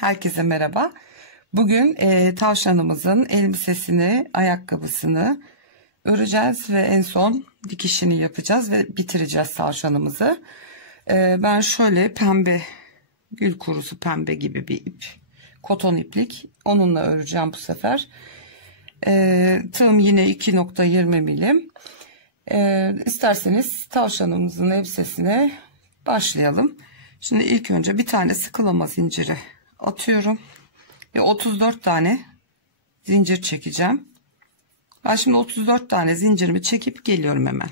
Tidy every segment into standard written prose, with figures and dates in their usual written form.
Herkese merhaba. Bugün tavşanımızın elbisesini, ayakkabısını öreceğiz ve en son dikişini yapacağız ve bitireceğiz tavşanımızı. Ben şöyle pembe, gül kurusu pembe gibi bir ip, koton iplik, onunla öreceğim bu sefer. Tığım yine 2.20 milim. İsterseniz tavşanımızın elbisesine başlayalım. Şimdi ilk önce bir tane sıkılama zinciri atıyorum ve 34 tane zincir çekeceğim. Ben şimdi 34 tane zincirimi çekip geliyorum hemen.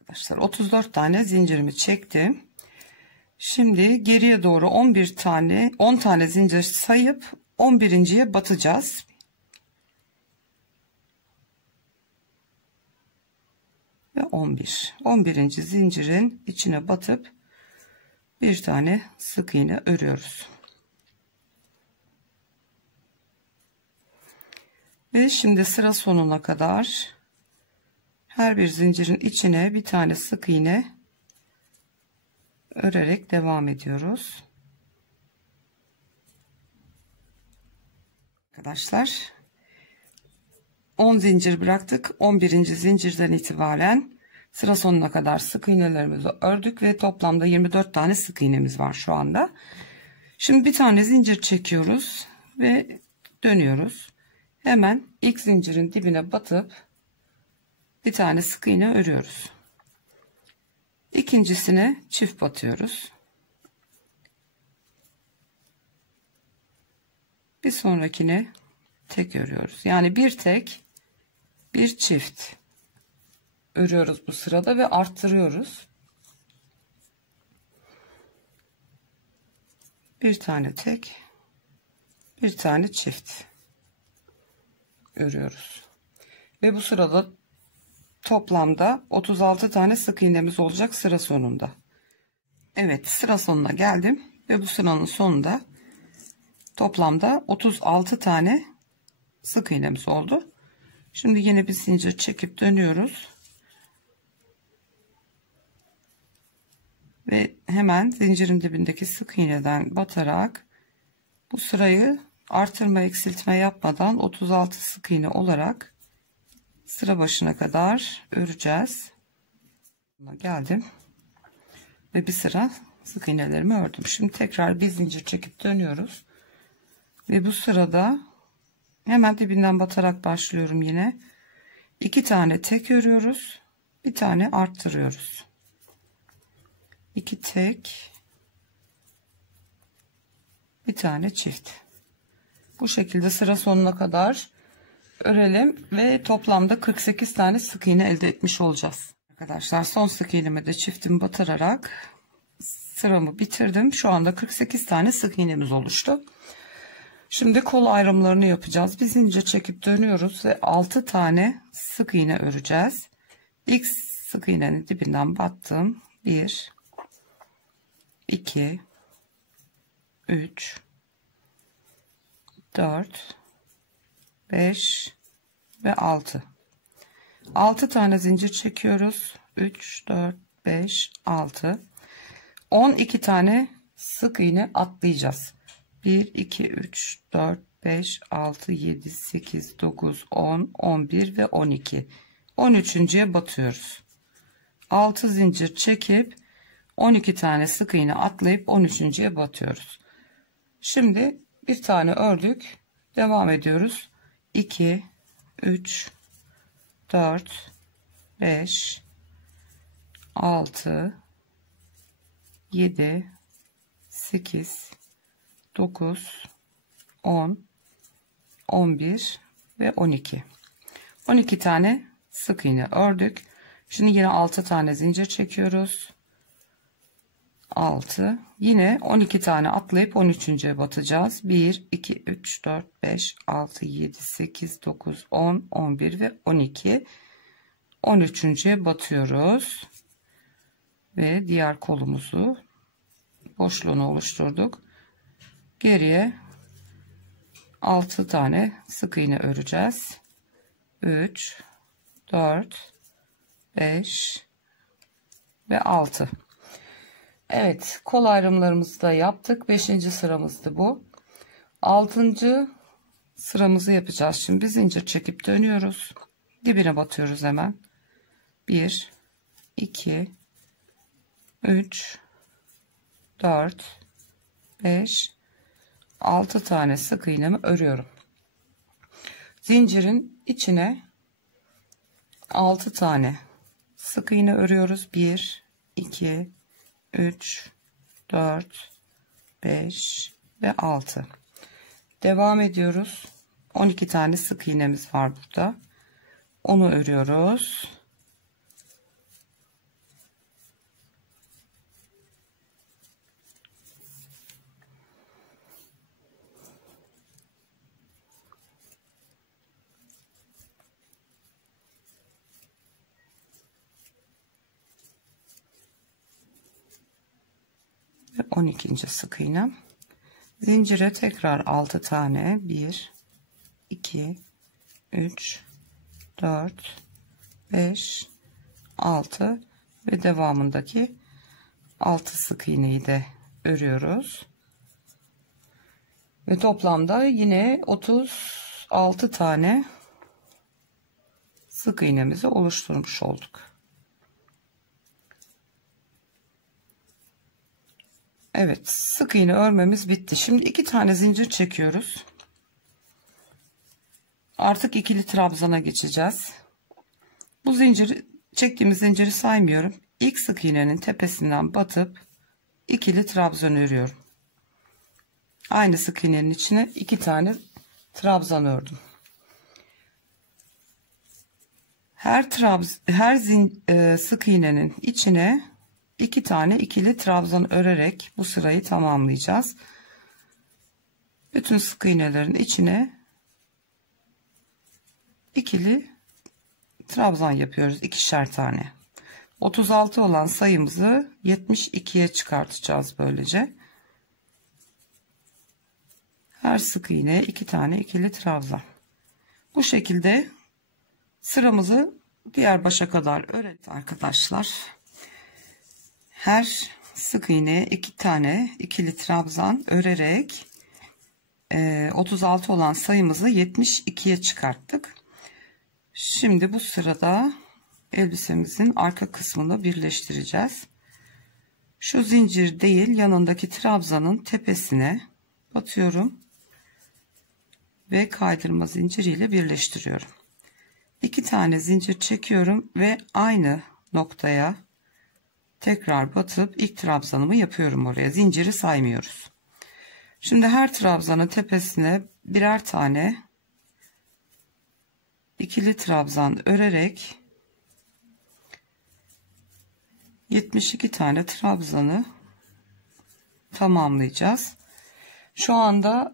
Arkadaşlar 34 tane zincirimi çektim. Şimdi geriye doğru 10 tane zincir sayıp 11.'ye batacağız. Ve 11. zincirin içine batıp bir tane sık iğne örüyoruz. Ve şimdi sıra sonuna kadar her bir zincirin içine bir tane sık iğne örerek devam ediyoruz. Arkadaşlar 10 zincir bıraktık. 11. zincirden itibaren sıra sonuna kadar sık iğnelerimizi ördük ve toplamda 24 tane sık iğnemiz var şu anda. Şimdi bir tane zincir çekiyoruz ve dönüyoruz. Hemen ilk zincirin dibine batıp bir tane sık iğne örüyoruz. İkincisine çift batıyoruz. Bir sonrakine tek örüyoruz. Yani bir tek, bir çift örüyoruz bu sırada ve arttırıyoruz. Bir tane tek, bir tane çift örüyoruz. Ve bu sırada toplamda 36 tane sık iğnemiz olacak sıra sonunda. Evet, sıra sonuna geldim ve bu sıranın sonunda toplamda 36 tane sık iğnemiz oldu. Şimdi yine bir zincir çekip dönüyoruz. Ve hemen zincirin dibindeki sık iğneden batarak bu sırayı artırma eksiltme yapmadan 36 sık iğne olarak sıra başına kadar öreceğiz. Geldim ve bir sıra sık iğnelerimi ördüm. Şimdi tekrar bir zincir çekip dönüyoruz ve bu sırada hemen dibinden batarak başlıyorum. Yine 2 tane tek örüyoruz, bir tane arttırıyoruz. 2 tek, bir tane çift. Bu şekilde sıra sonuna kadar örelim ve toplamda 48 tane sık iğne elde etmiş olacağız. Arkadaşlar son sık iğneme de çiftimi batırarak sıramı bitirdim. Şu anda 48 tane sık iğnemiz oluştu. Şimdi kol ayrımlarını yapacağız. Bir zincir çekip dönüyoruz ve 6 tane sık iğne öreceğiz. İlk sık iğnenin dibinden battım. 1 2 3 4 5 ve 6 tane zincir çekiyoruz. 3 4 5 6 12 tane sık iğne atlayacağız. 1 2 3 4 5 6 7 8 9 10 11 ve 12 13.'ye batıyoruz. 6 zincir çekip 12 tane sık iğne atlayıp 13.'ye batıyoruz. Şimdi bir tane ördük, devam ediyoruz. 2 3 4 5 6 7 8 9 10 11 ve 12 tane sık iğne ördük. Şimdi yine 6 tane zincir çekiyoruz. 6 yine 12 tane atlayıp 13.'ye batacağız. 1 2 3 4 5 6 7 8 9 10 11 ve 12 13.'ye batıyoruz ve diğer kolumuzu boşluğunu oluşturduk. Geriye 6 tane sık iğne öreceğiz. 3 4 5 ve 6 Evet, kol ayrımlarımızı da yaptık. 5. sıramızdı bu. 6. sıramızı yapacağız. Şimdi bir zincir çekip dönüyoruz. Dibine batıyoruz hemen. 1 2 3 4 5 6 tane sık iğnemi örüyorum. Zincirin içine 6 tane sık iğne örüyoruz. 1 2 3 4 5 ve 6. Devam ediyoruz. 12 tane sık iğnemiz var burada. Onu örüyoruz. Ve 12. sık iğnem. Zincire tekrar 6 tane. 1 2 3 4 5 6 ve devamındaki 6 sık iğneyi de örüyoruz. Ve toplamda yine 36 tane sık iğnemizi oluşturmuş olduk. Evet, sık iğne örmemiz bitti. Şimdi 2 tane zincir çekiyoruz. Artık ikili trabzana geçeceğiz. Bu zinciri, çektiğimiz zinciri saymıyorum. İlk sık iğnenin tepesinden batıp ikili trabzan örüyorum. Aynı sık iğnenin içine 2 tane trabzan ördüm. Her sık iğnenin içine 2 tane ikili trabzan örerek bu sırayı tamamlayacağız. Bütün sık iğnelerin içine ikili trabzan yapıyoruz, 2'şer tane. 36 olan sayımızı 72'ye çıkartacağız böylece. Her sık iğneye 2 tane ikili trabzan. Bu şekilde sıramızı diğer başa kadar örelim arkadaşlar. Her sık iğneye 2 tane ikili trabzan örerek 36 olan sayımızı 72'ye çıkarttık. Şimdi bu sırada elbisemizin arka kısmını birleştireceğiz. Şu zincir değil, yanındaki trabzanın tepesine batıyorum ve kaydırma zinciriyle birleştiriyorum. 2 tane zincir çekiyorum ve aynı noktaya tekrar batıp ilk trabzanımı yapıyorum oraya. Zinciri saymıyoruz. Şimdi her trabzanın tepesine birer tane ikili trabzan örerek 72 tane trabzanı tamamlayacağız. Şu anda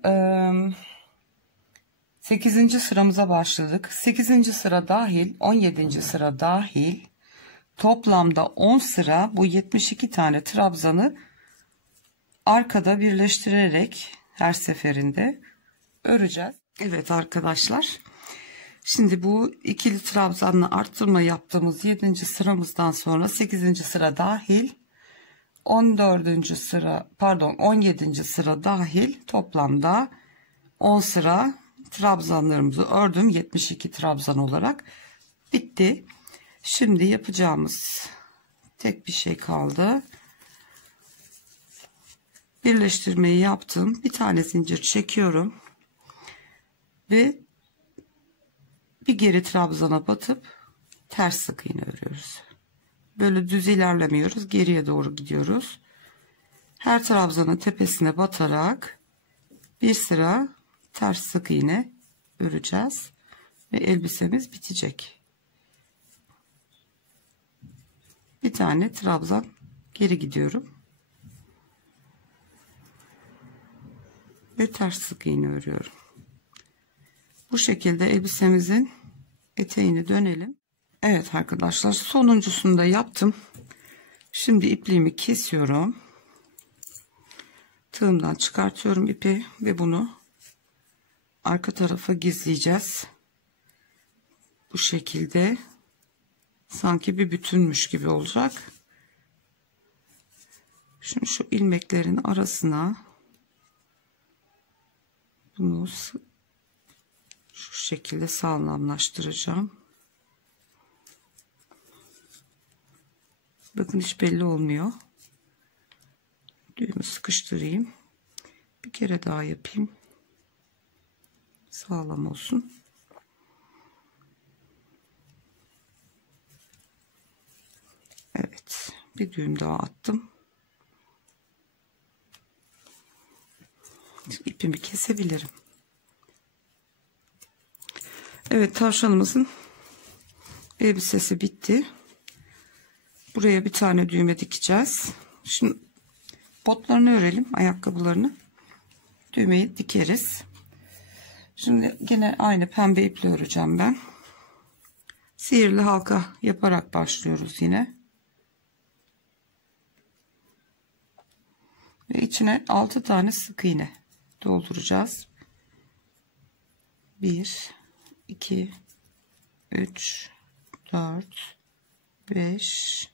8. sıramıza başladık. 8. sıra dahil 17. sıra dahil toplamda 10 sıra bu 72 tane trabzanı arkada birleştirerek her seferinde öreceğiz. Evet arkadaşlar. Şimdi bu ikili trabzanla arttırma yaptığımız 7. sıramızdan sonra 8. sıra dahil 17. sıra dahil toplamda 10 sıra trabzanlarımızı ördüm. 72 trabzan olarak bitti. Şimdi yapacağımız tek bir şey kaldı. Birleştirmeyi yaptım. Bir tane zincir çekiyorum ve bir geri trabzana batıp ters sık iğne örüyoruz. Böyle düz ilerlemiyoruz, geriye doğru gidiyoruz. Her trabzanın tepesine batarak bir sıra ters sık iğne öreceğiz ve elbisemiz bitecek. Bir tane trabzan geri gidiyorum ve ters sık iğne örüyorum. Bu şekilde elbisemizin eteğini dönelim. Evet arkadaşlar, sonuncusunu da yaptım. Şimdi ipliğimi kesiyorum. Tığımdan çıkartıyorum ipi ve bunu arka tarafa gizleyeceğiz. Bu şekilde sanki bir bütünmüş gibi olacak. Şimdi şu ilmeklerin arasına bunu şu şekilde sağlamlaştıracağım. Bakın hiç belli olmuyor. Düğümü sıkıştırayım. Bir kere daha yapayım. Sağlam olsun. Evet. Bir düğüm daha attım. İpimi kesebilirim. Evet, tavşanımızın elbisesi bitti. Buraya bir tane düğme dikeceğiz. Şimdi botlarını örelim, ayakkabılarını. Düğmeyi dikeriz. Şimdi yine aynı pembe iple öreceğim ben. Sihirli halka yaparak başlıyoruz yine. Ve içine 6 tane sık iğne dolduracağız. 1 2 3 4 5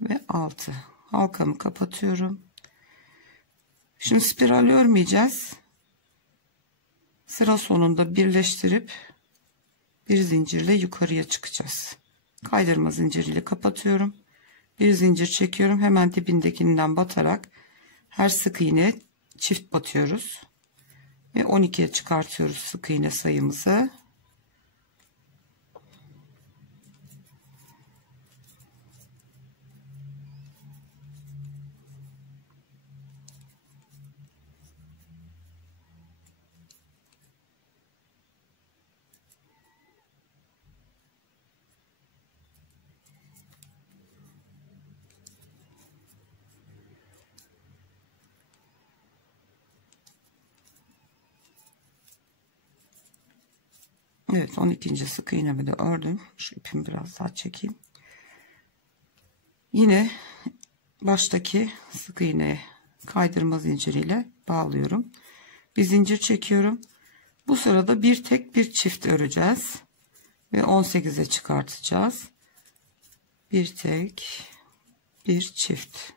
ve 6. Halkamı kapatıyorum. Şimdi spiral örmeyeceğiz. Sıra sonunda birleştirip bir zincirle yukarıya çıkacağız. Kaydırma zinciriyle kapatıyorum. Bir zincir çekiyorum. Hemen dibindekinden batarak her sık iğne çift batıyoruz. Ve 12'ye çıkartıyoruz sık iğne sayımızı. Evet, 12. sık iğnemi de ördüm. Şu ipimi biraz daha çekeyim. Yine baştaki sık iğneye kaydırma zinciriyle bağlıyorum. Bir zincir çekiyorum. Bu sırada bir tek bir çift öreceğiz ve 18'e çıkartacağız. Bir tek bir çift.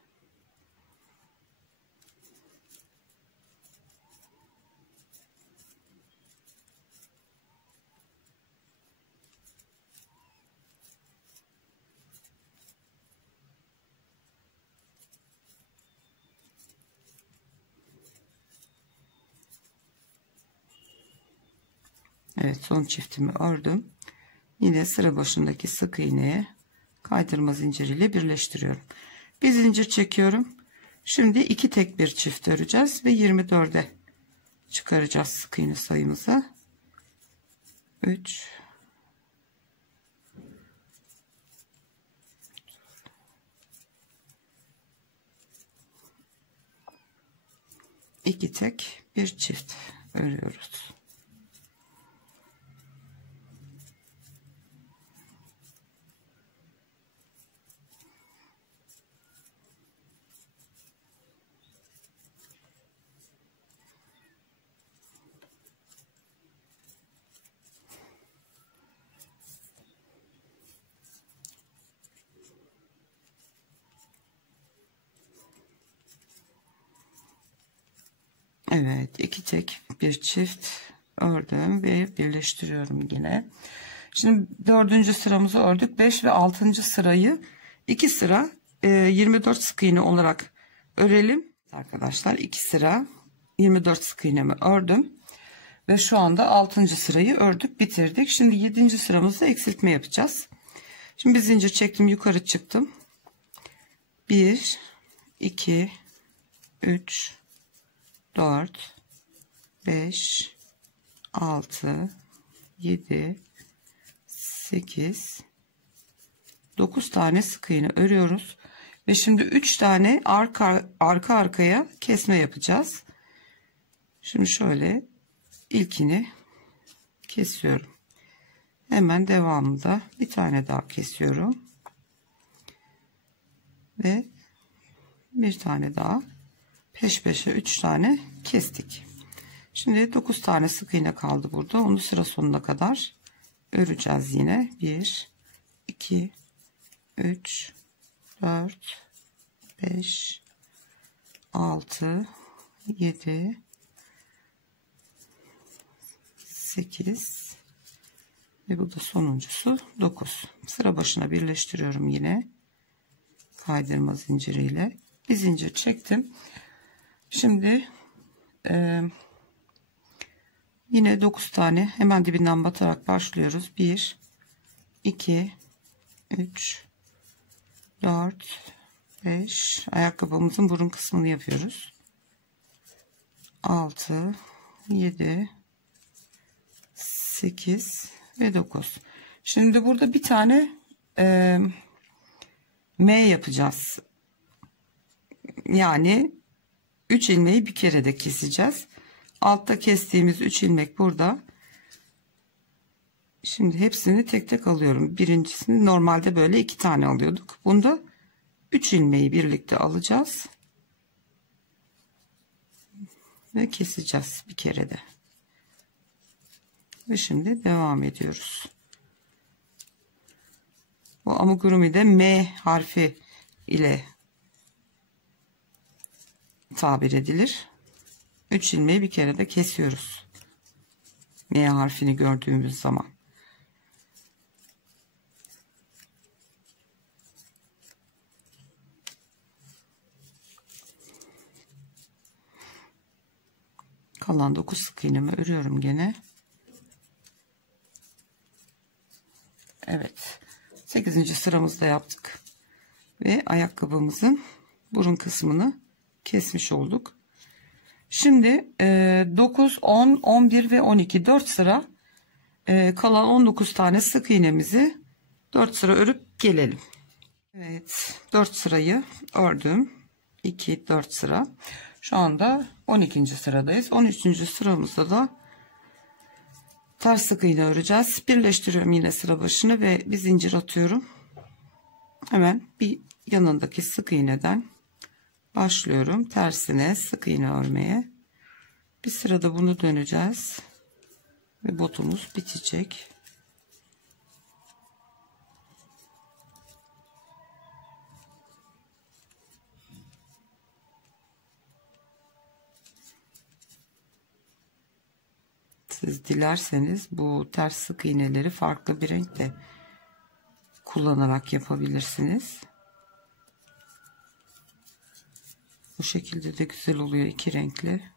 Evet, son çiftimi ördüm. Yine sıra başındaki sık iğneye kaydırma zinciriyle birleştiriyorum. Bir zincir çekiyorum. Şimdi iki tek bir çift öreceğiz ve 24'e çıkaracağız sık iğne sayımızı. 3 2 tek bir çift örüyoruz. Evet, iki tek bir çift ördüm ve birleştiriyorum yine. Şimdi 4. sıramızı ördük. 5 ve 6. sırayı 2 sıra 24 sık iğne olarak örelim. Arkadaşlar 2 sıra 24 sık iğnemi ördüm. Ve şu anda 6. sırayı ördük, bitirdik. Şimdi 7. sıramızda eksiltme yapacağız. Şimdi bir zincir çektim, yukarı çıktım. 1 2 3 4 5 6 7 8 9 tane sık iğne örüyoruz ve şimdi 3 tane arka arkaya kesme yapacağız. Şimdi şöyle ilkini kesiyorum. Hemen devamında bir tane daha kesiyorum ve bir tane daha, peş peşe 3 tane kestik. Şimdi 9 tane sık iğne kaldı burada. Onu sıra sonuna kadar öreceğiz yine. 1 2 3 4 5, 6, 7, 8 ve bu da sonuncusu 9. Sıra başına birleştiriyorum yine kaydırma zinciriyle. Bir zincir çektim. Şimdi yine 9 tane hemen dibinden batarak başlıyoruz. 1, 2, 3, 4, 5. Ayakkabımızın burun kısmını yapıyoruz. 6, 7, 8 ve 9. Şimdi burada bir tane M yapacağız. Yani 3 ilmeği bir kere de keseceğiz. Altta kestiğimiz 3 ilmek burada. Şimdi hepsini tek tek alıyorum. Birincisini normalde böyle 2 tane alıyorduk. Bunda 3 ilmeği birlikte alacağız. Ve keseceğiz bir kere de. Ve şimdi devam ediyoruz. Bu amigurumi de M harfi ile tabir edilir. 3 ilmeği bir kere de kesiyoruz. M harfini gördüğümüz zaman. Kalan 9 sık iğnemi örüyorum gene. Evet. 8. sıramızda yaptık. Ve ayakkabımızın burun kısmını kesmiş olduk. Şimdi 9, 10, 11 ve 12 4 sıra kalan 19 tane sık iğnemizi 4 sıra örüp gelelim. Evet, 4 sırayı ördüm. 2, 4 sıra. Şu anda 12. sıradayız. 13. sıramızda da ters sık iğne öreceğiz. Birleştiriyorum yine sıra başını ve bir zincir atıyorum. Hemen bir yanındaki sık iğneden başlıyorum. Tersine sık iğne örmeye. Bir sırada bunu döneceğiz. Ve botumuz bitecek. Siz dilerseniz bu ters sık iğneleri farklı bir renkte kullanarak yapabilirsiniz. Bu şekilde de güzel oluyor, iki renkli.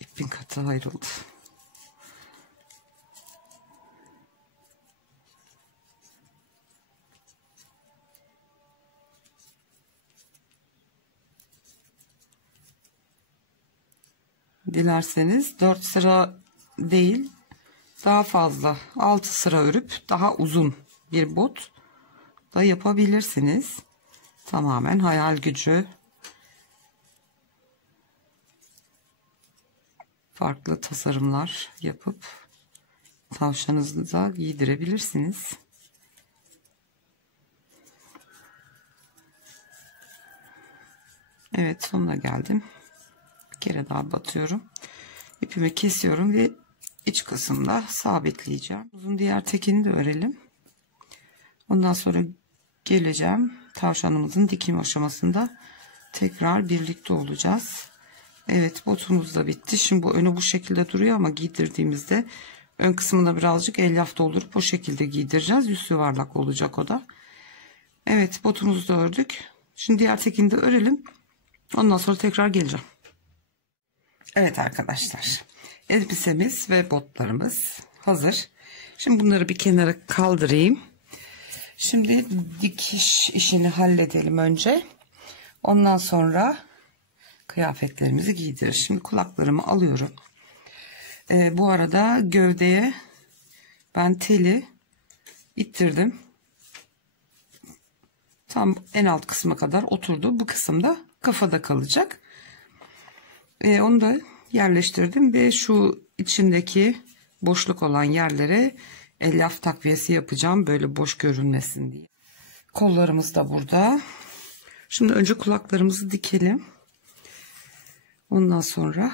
İpin katı ayrıldı. Dilerseniz 4 sıra değil daha fazla 6 sıra örüp daha uzun bir bot da yapabilirsiniz. Tamamen hayal gücü. Farklı tasarımlar yapıp tavşanınıza giydirebilirsiniz. Evet, sonuna geldim. Bir kere daha batıyorum. İpimi kesiyorum ve iç kısımda sabitleyeceğim. Uzun diğer tekini de örelim. Ondan sonra geleceğim. Tavşanımızın dikim aşamasında tekrar birlikte olacağız. Evet, botumuz da bitti. Şimdi bu önü bu şekilde duruyor ama giydirdiğimizde ön kısmına birazcık elyaf doldurup o şekilde giydireceğiz. Yüz yuvarlak olacak o da. Evet, botumuzu da ördük. Şimdi diğer tekini de örelim. Ondan sonra tekrar geleceğim. Evet arkadaşlar, elbisemiz ve botlarımız hazır. Şimdi bunları bir kenara kaldırayım. Şimdi dikiş işini halledelim önce. Ondan sonra kıyafetlerimizi giydirir. Şimdi kulaklarımı alıyorum. Bu arada gövdeye ben teli ittirdim. Tam en alt kısma kadar oturdu. Bu kısımda kafada kalacak. Onu da yerleştirdim ve şu içindeki boşluk olan yerlere elyaf takviyesi yapacağım. Böyle boş görünmesin diye. Kollarımız da burada. Şimdi önce kulaklarımızı dikelim. Ondan sonra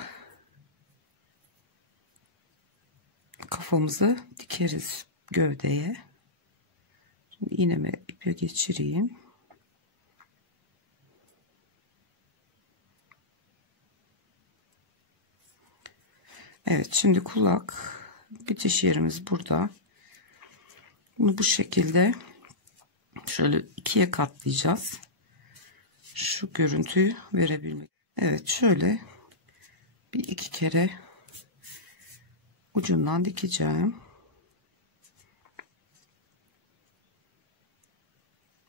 kafamızı dikeriz gövdeye. Şimdi iğnemi ipe geçireyim. Evet, şimdi kulak bitiş yerimiz burada. Bunu bu şekilde şöyle ikiye katlayacağız. Şu görüntüyü verebilmek. Evet, şöyle bir iki kere ucundan dikeceğim.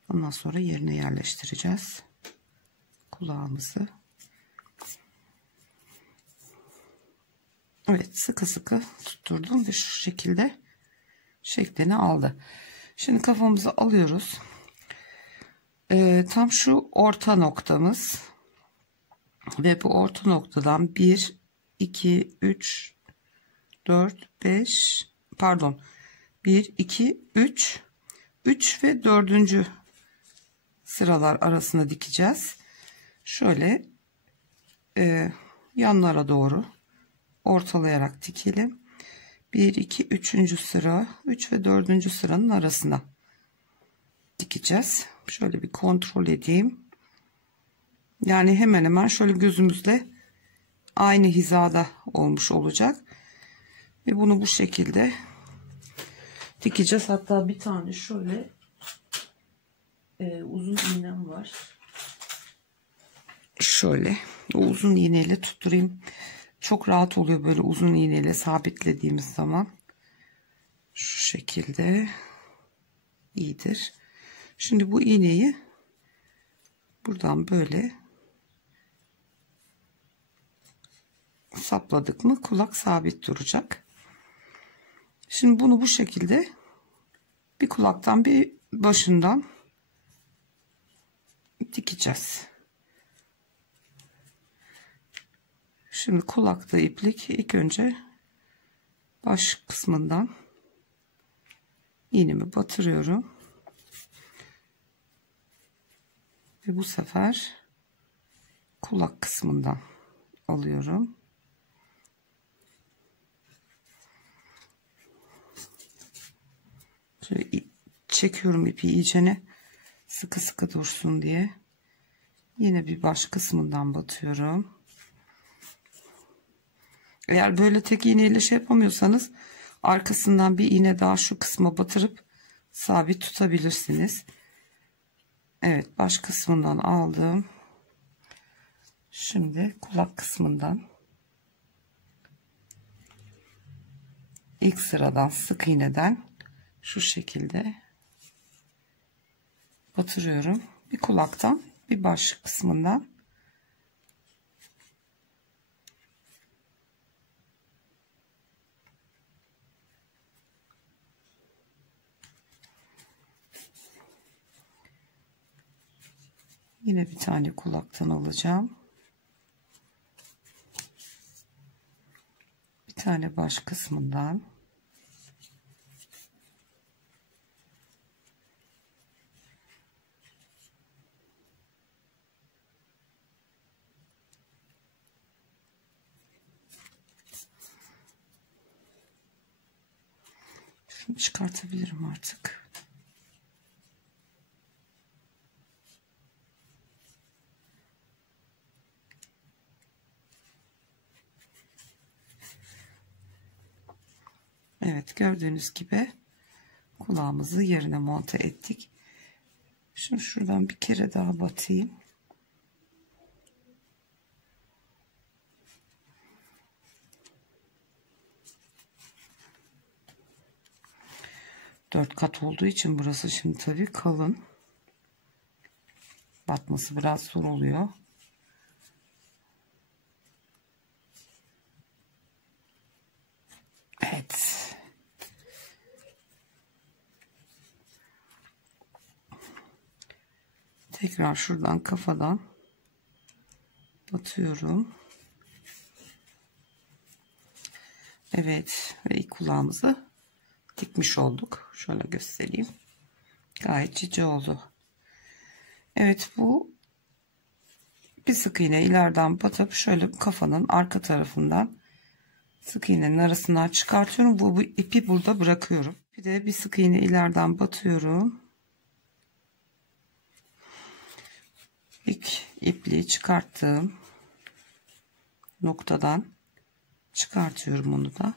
Ondan sonra yerine yerleştireceğiz kulağımızı. Evet, sıkı sıkı tutturdum ve şu şekilde şeklini aldı. Şimdi kafamızı alıyoruz. Tam şu orta noktamız ve bu orta noktadan 1 2 3 4 5 pardon 1 2 3 ve 4. sıralar arasında dikeceğiz. Şöyle yanlara doğru ortalayarak dikelim. 1 2 3. sıra 3 ve 4. sıranın arasına dikeceğiz. Şöyle bir kontrol edeyim. Yani hemen hemen şöyle gözümüzle aynı hizada olmuş olacak. Ve bunu bu şekilde dikeceğiz. Hatta bir tane şöyle uzun iğnem var. Şöyle uzun iğneyle tutturayım. Çok rahat oluyor böyle uzun iğneyle sabitlediğimiz zaman. Şu şekilde iyidir. Şimdi bu iğneyi buradan böyle sapladık mı kulak sabit duracak. Şimdi bunu bu şekilde bir kulaktan bir başından dikeceğiz. Şimdi kulakta iplik ilk önce baş kısmından iğnemi batırıyorum. Ve bu sefer kulak kısmından alıyorum. Şöyle çekiyorum ipi iyicene sıkı sıkı dursun diye. Yine bir baş kısmından batıyorum. Eğer böyle tek iğneyle şey yapamıyorsanız arkasından bir iğne daha şu kısma batırıp sabit tutabilirsiniz. Evet, baş kısmından aldım. Şimdi kulak kısmından ilk sıradan sık iğneden şu şekilde batırıyorum. Bir kulaktan bir baş kısmından yine bir tane kulaktan alacağım. Bir tane baş kısmından şunu çıkartabilirim artık. Evet, gördüğünüz gibi kulağımızı yerine monte ettik. Şimdi şuradan bir kere daha batayım. Dört kat olduğu için burası şimdi tabii kalın. Batması biraz zor oluyor. Evet. Tekrar şuradan kafadan batıyorum. Evet, ve ilk kulağımızı dikmiş olduk. Şöyle göstereyim. Gayet cici oldu. Evet, bu bir sık iğne ileriden batıp şöyle kafanın arka tarafından sık iğnenin arasından çıkartıyorum. Bu ipi burada bırakıyorum. Bir de bir sık iğne ileriden batıyorum. İlk ipliği çıkarttığım noktadan çıkartıyorum onu da.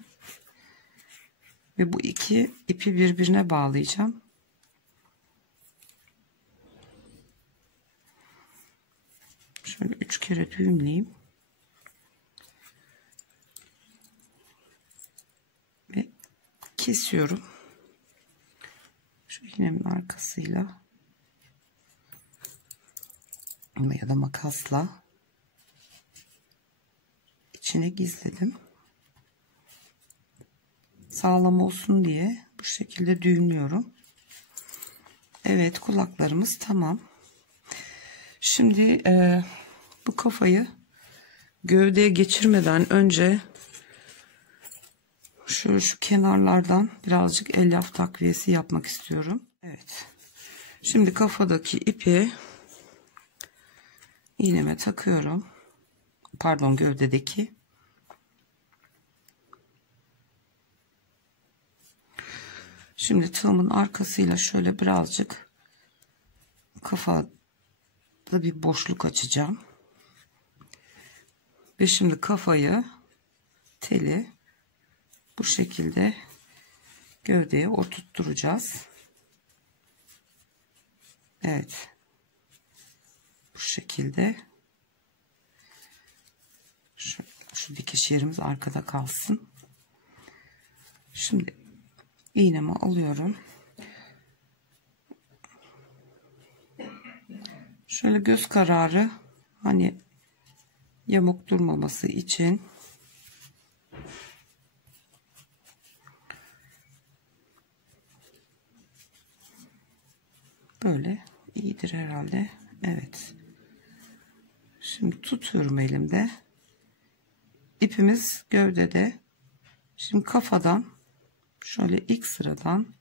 Ve bu iki ipi birbirine bağlayacağım. Şöyle 3 kere düğümleyeyim. Ve kesiyorum. Şu iğnemin arkasıyla ya da makasla içine gizledim. Sağlam olsun diye bu şekilde düğümlüyorum. Evet, kulaklarımız tamam. Şimdi bu kafayı gövdeye geçirmeden önce şu kenarlardan birazcık elyaf takviyesi yapmak istiyorum. Evet. Şimdi kafadaki ipi iğneme takıyorum. Pardon, gövdedeki. Şimdi tığımın arkasıyla şöyle birazcık kafada bir boşluk açacağım. Ve şimdi kafayı, teli bu şekilde gövdeye oturtturacağız. Evet. Bu şekilde. Şu dikiş yerimiz arkada kalsın. Şimdi iğnemi alıyorum. Şöyle göz kararı, hani yamuk durmaması için böyle iyidir herhalde. Evet. Şimdi tutuyorum elimde. İpimiz gövdede. Şimdi kafadan şöyle ilk sıradan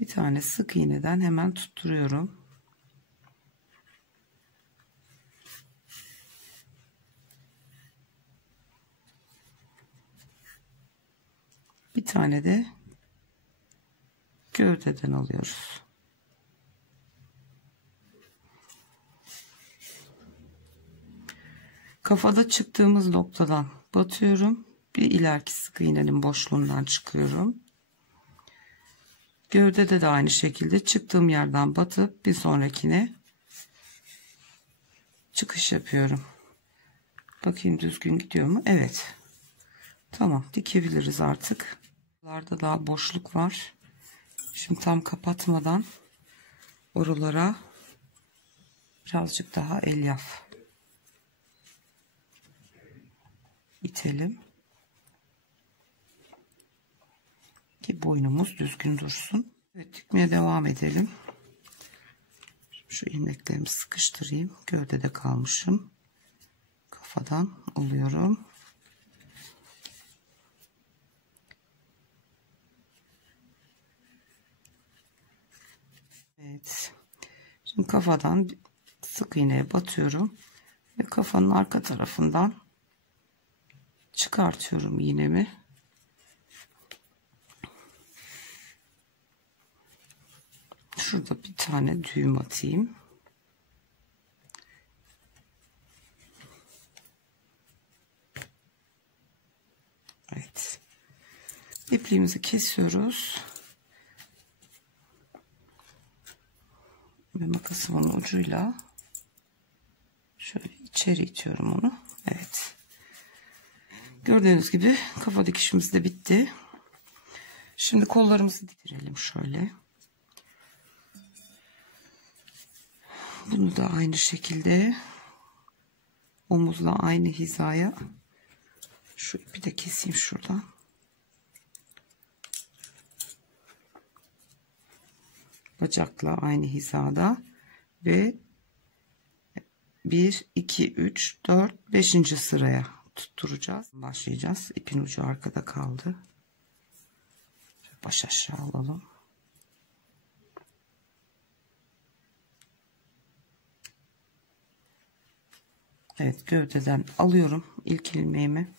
bir tane sık iğneden hemen tutturuyorum. Bir tane de gövdeden alıyoruz. Kafada çıktığımız noktadan batıyorum. Bir ileriki sık iğnenin boşluğundan çıkıyorum. Gövdede de aynı şekilde çıktığım yerden batıp bir sonrakine çıkış yapıyorum. Bakayım düzgün gidiyor mu? Evet. Tamam, dikebiliriz artık. Buralarda daha boşluk var. Şimdi tam kapatmadan oralara birazcık daha elyaf itelim ki boynumuz düzgün dursun. Evet, dikmeye devam edelim. Şu ilmeklerimi sıkıştırayım. Gövdede kalmışım. Kafadan alıyorum. Evet. Şimdi kafadan sık iğneye batıyorum ve kafanın arka tarafından çıkartıyorum iğnemi. Şurada bir tane düğüm atayım. Evet. İpliğimizi kesiyoruz. Ve makasımın ucuyla şöyle içeri itiyorum onu. Evet. Gördüğünüz gibi kafa dikişimiz de bitti. Şimdi kollarımızı diktirelim şöyle. Bunu da aynı şekilde omuzla aynı hizaya, şu ipi de keseyim şuradan. Bacakla aynı hizada ve 1 2 3 4 5. sıraya tutturacağız. Başlayacağız. İpin ucu arkada kaldı. Baş aşağı alalım. Evet, gövdeden alıyorum ilk ilmeğimi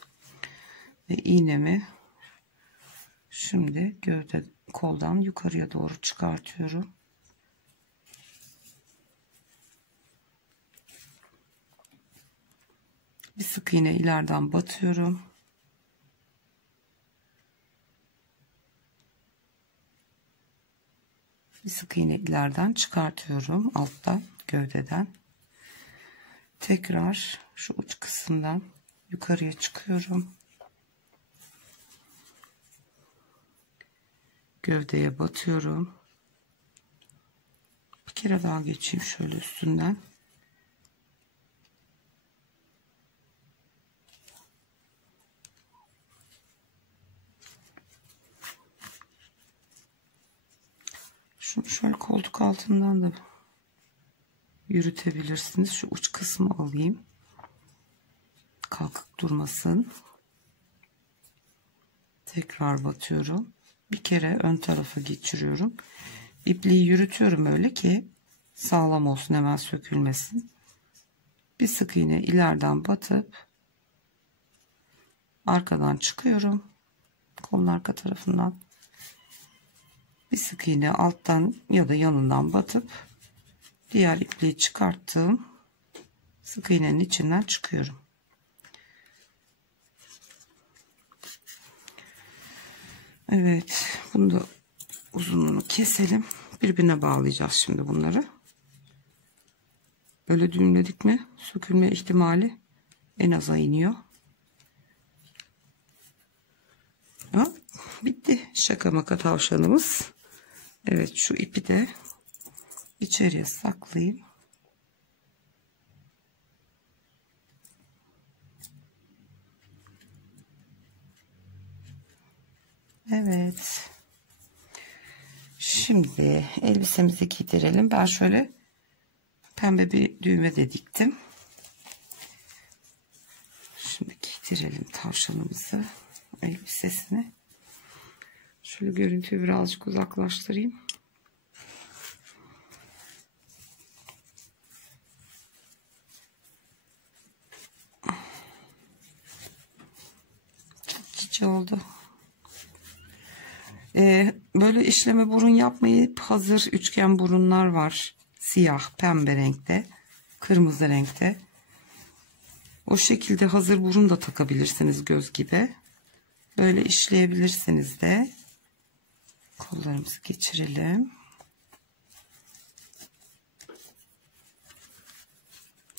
ve iğnemi. Şimdi gövde koldan yukarıya doğru çıkartıyorum. Bir sık iğne ileriden batıyorum. Bir sık iğne ileriden çıkartıyorum, alttan, gövdeden. Tekrar şu uç kısımdan yukarıya çıkıyorum. Gövdeye batıyorum. Bir kere daha geçeyim şöyle üstünden. Şunu şöyle koltuk altından da yürütebilirsiniz. Şu uç kısmı alayım. Kalkık durmasın. Tekrar batıyorum. Bir kere ön tarafa geçiriyorum. İpliği yürütüyorum öyle ki sağlam olsun, hemen sökülmesin. Bir sık iğne ileriden batıp arkadan çıkıyorum. Kolun arka tarafından. Bir sık iğne alttan ya da yanından batıp diğer ipliği çıkarttım. Sık iğnenin içinden çıkıyorum. Evet, bunu da uzunluğunu keselim. Birbirine bağlayacağız şimdi bunları. Böyle düğümledik mi sökülme ihtimali en aza iniyor. Ha, bitti şaka maka tavşanımız. Evet, şu ipi de içeriye saklayayım. Evet. Şimdi elbisemizi giydirelim. Ben şöyle pembe bir düğme de diktim. Şimdi giydirelim tavşanımızı, elbisesini. Şöyle görüntüyü birazcık uzaklaştırayım. Çok cici oldu. Böyle işleme burun yapmayıp hazır üçgen burunlar var. Siyah, pembe renkte, kırmızı renkte. O şekilde hazır burun da takabilirsiniz göz gibi. Böyle işleyebilirsiniz de. Kollarımızı geçirelim.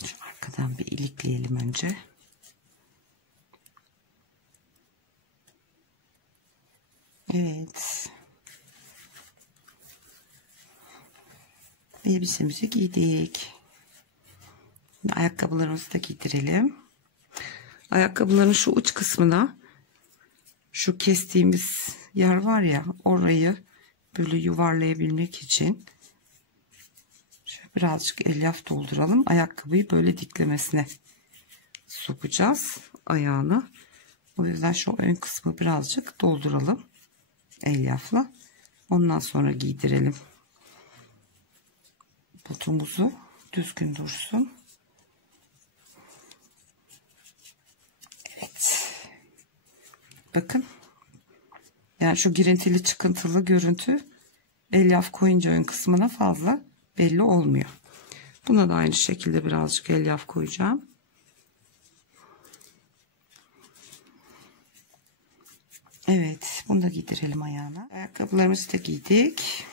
Şu arkadan bir ilikleyelim önce. Evet. Elbisemizi giydik. Ayakkabılarımızı da giydirelim. Ayakkabıların şu uç kısmına, şu kestiğimiz yer var ya, orayı böyle yuvarlayabilmek için şöyle birazcık elyaf dolduralım. Ayakkabıyı böyle diklemesine sokacağız ayağını. O yüzden şu ön kısmı birazcık dolduralım elyafla. Ondan sonra giydirelim. Botumuzu düzgün dursun. Evet. Bakın. Yani şu girintili çıkıntılı görüntü elyaf koyunca ön kısmına fazla belli olmuyor. Buna da aynı şekilde birazcık elyaf koyacağım. Evet, bunu da giydirelim ayağına. Ayakkabılarımızı da giydik.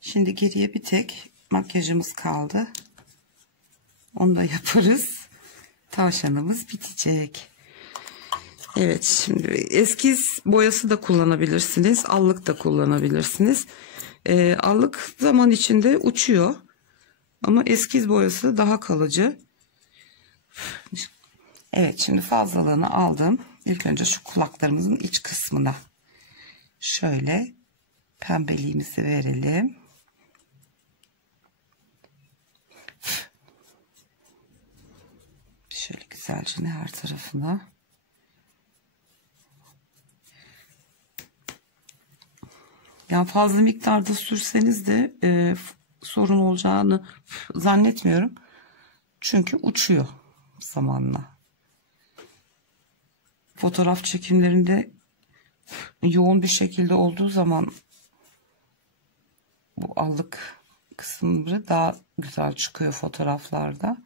Şimdi geriye bir tek makyajımız kaldı. Onu da yaparız. Tavşanımız bitecek. Evet, şimdi eskiz boyası da kullanabilirsiniz. Allık da kullanabilirsiniz. Allık zaman içinde uçuyor. Ama eskiz boyası daha kalıcı. Evet, şimdi fazlalığını aldım. İlk önce şu kulaklarımızın iç kısmına şöyle pembeliğimizi verelim. Şöyle güzelce her tarafına. Yani fazla miktarda sürseniz de sorun olacağını zannetmiyorum. Çünkü uçuyor zamanla. Fotoğraf çekimlerinde yoğun bir şekilde olduğu zaman bu allık kısımları daha güzel çıkıyor fotoğraflarda.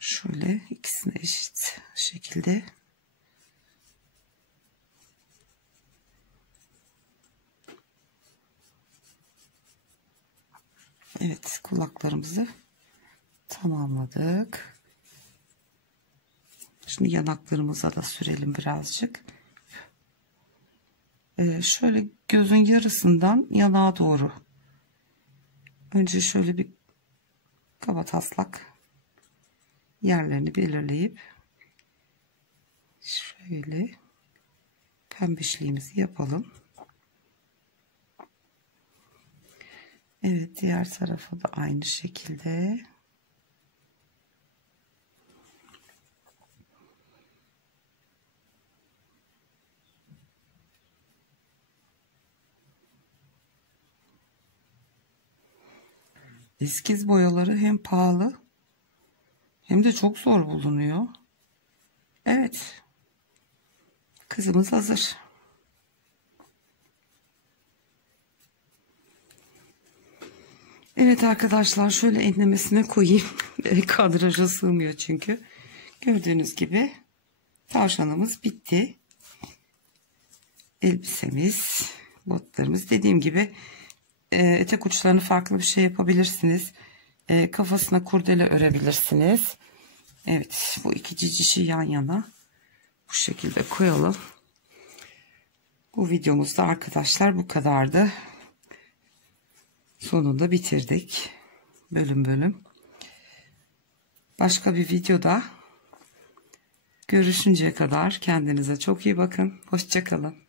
Şöyle ikisini eşit şekilde evet, kulaklarımızı tamamladık. Şimdi yanaklarımıza da sürelim birazcık. Şöyle gözün yarısından yanağa doğru. Önce şöyle bir kabataslak yerlerini belirleyip şöyle pembişliğimizi yapalım. Evet, diğer tarafa da aynı şekilde. Eskiz boyaları hem pahalı hem de çok zor bulunuyor. Evet. Kızımız hazır. Evet arkadaşlar, şöyle enlemesine koyayım. Kadraja sığmıyor çünkü. Gördüğünüz gibi tavşanımız bitti. Elbisemiz, botlarımız, dediğim gibi etek uçlarını farklı bir şey yapabilirsiniz. Kafasına kurdele örebilirsiniz. Evet, bu iki cicişi yan yana bu şekilde koyalım. Bu videomuzda arkadaşlar bu kadardı. Sonunda bitirdik. Bölüm bölüm. Başka bir videoda görüşünceye kadar kendinize çok iyi bakın. Hoşça kalın.